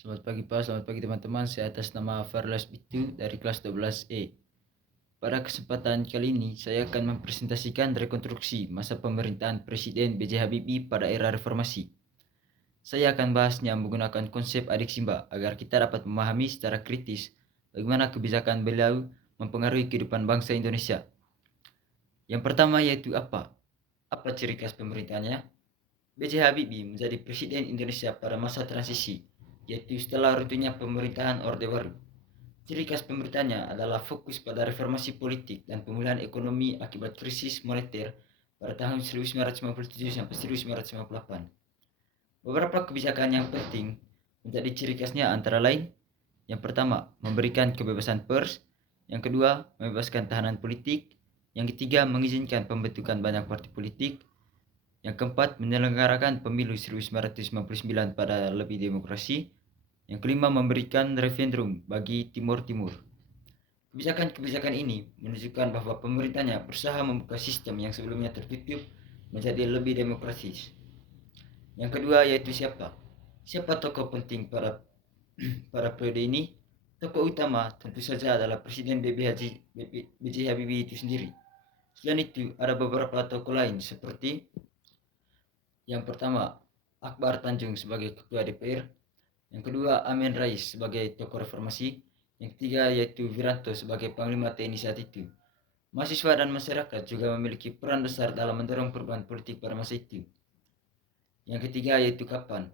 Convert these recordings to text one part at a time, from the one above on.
Selamat pagi Pak, selamat pagi teman-teman. Saya atas nama Farlas Bitu dari kelas 12E. Pada kesempatan kali ini, saya akan mempresentasikan rekonstruksi masa pemerintahan Presiden B.J. Habibie pada era reformasi. Saya akan bahasnya menggunakan konsep adik Simba agar kita dapat memahami secara kritis bagaimana kebijakan beliau mempengaruhi kehidupan bangsa Indonesia. Yang pertama yaitu apa? Apa ciri khas pemerintahannya? B.J. Habibie menjadi Presiden Indonesia pada masa transisi, yaitu setelah runtuhnya pemerintahan Orde Baru. Ciri khas pemerintahnya adalah fokus pada reformasi politik dan pemulihan ekonomi akibat krisis moneter pada tahun 1957 sampai 1958. Beberapa kebijakan yang penting menjadi ciri khasnya antara lain: yang pertama, memberikan kebebasan pers; yang kedua, membebaskan tahanan politik; yang ketiga, mengizinkan pembentukan banyak partai politik; yang keempat, menyelenggarakan pemilu 1999 pada lebih demokrasi; yang kelima, memberikan referendum bagi Timur Timur. Kebijakan-kebijakan ini menunjukkan bahwa pemerintahnya berusaha membuka sistem yang sebelumnya tertutup menjadi lebih demokratis. Yang kedua yaitu siapa? Siapa tokoh penting pada periode ini? Tokoh utama tentu saja adalah Presiden B.J. Habibie itu sendiri. Selain itu, ada beberapa tokoh lain seperti yang pertama, Akbar Tanjung sebagai Ketua DPR; yang kedua, Amin Rais sebagai tokoh reformasi; yang ketiga yaitu Wiranto sebagai Panglima TNI saat itu. Mahasiswa dan masyarakat juga memiliki peran besar dalam mendorong perubahan politik pada masa itu. Yang ketiga yaitu kapan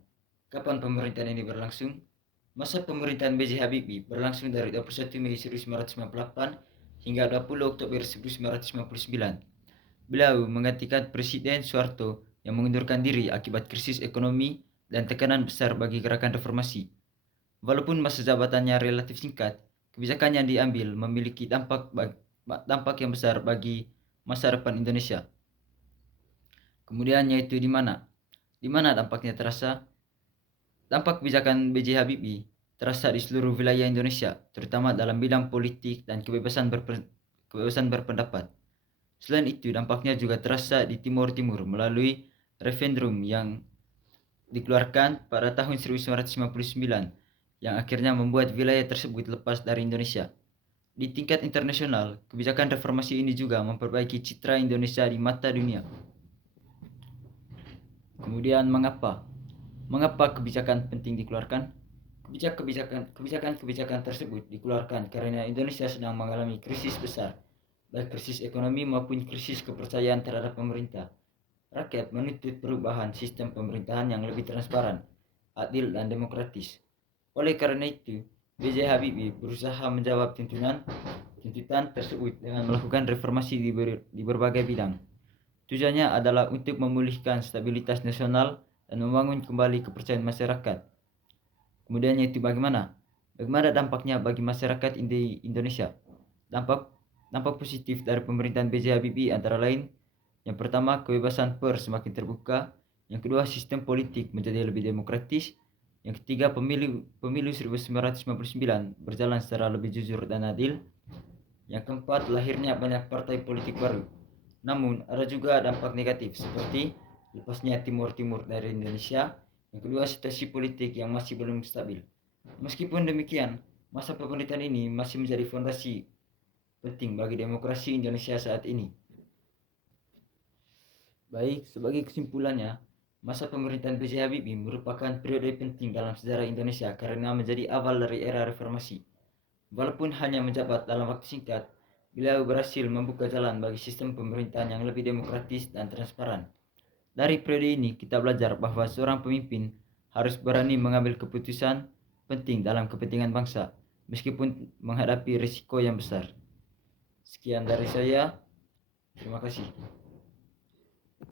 pemerintahan ini berlangsung? Masa pemerintahan B.J. Habibie berlangsung dari 21 Mei 1998 hingga 20 Oktober 1959. Beliau menggantikan Presiden Soeharto yang mengundurkan diri akibat krisis ekonomi dan tekanan besar bagi gerakan reformasi. Walaupun masa jabatannya relatif singkat, kebijakan yang diambil memiliki dampak yang besar bagi masa depan Indonesia. Kemudian yaitu di mana dampaknya terasa? Dampak kebijakan B.J. Habibie terasa di seluruh wilayah Indonesia, terutama dalam bidang politik dan kebebasan berpendapat. Selain itu, dampaknya juga terasa di Timur Timur melalui referendum yang dikeluarkan pada tahun 1959 yang akhirnya membuat wilayah tersebut lepas dari Indonesia. Di tingkat internasional, kebijakan reformasi ini juga memperbaiki citra Indonesia di mata dunia. Kemudian mengapa kebijakan penting dikeluarkan? Kebijakan tersebut dikeluarkan karena Indonesia sedang mengalami krisis besar, baik krisis ekonomi maupun krisis kepercayaan terhadap pemerintah. Rakyat menuntut perubahan sistem pemerintahan yang lebih transparan, adil, dan demokratis. Oleh karena itu, B.J. Habibie berusaha menjawab tuntutan tersebut dengan melakukan reformasi di berbagai bidang. Tujuannya adalah untuk memulihkan stabilitas nasional dan membangun kembali kepercayaan masyarakat. Kemudian yaitu bagaimana dampaknya bagi masyarakat di Indonesia? Dampak positif dari pemerintahan B.J. Habibie antara lain: yang pertama, kebebasan pers semakin terbuka; yang kedua, sistem politik menjadi lebih demokratis; yang ketiga, pemilu 1959 berjalan secara lebih jujur dan adil; yang keempat, lahirnya banyak partai politik baru. Namun, ada juga dampak negatif seperti lepasnya Timur Timur dari Indonesia. Yang kedua, situasi politik yang masih belum stabil. Meskipun demikian, masa pemerintahan ini masih menjadi fondasi penting bagi demokrasi Indonesia saat ini. Baik, sebagai kesimpulannya, masa pemerintahan B.J. Habibie merupakan periode penting dalam sejarah Indonesia karena menjadi awal dari era reformasi. Walaupun hanya menjabat dalam waktu singkat, beliau berhasil membuka jalan bagi sistem pemerintahan yang lebih demokratis dan transparan. Dari periode ini, kita belajar bahwa seorang pemimpin harus berani mengambil keputusan penting dalam kepentingan bangsa, meskipun menghadapi risiko yang besar. Sekian dari saya. Terima kasih.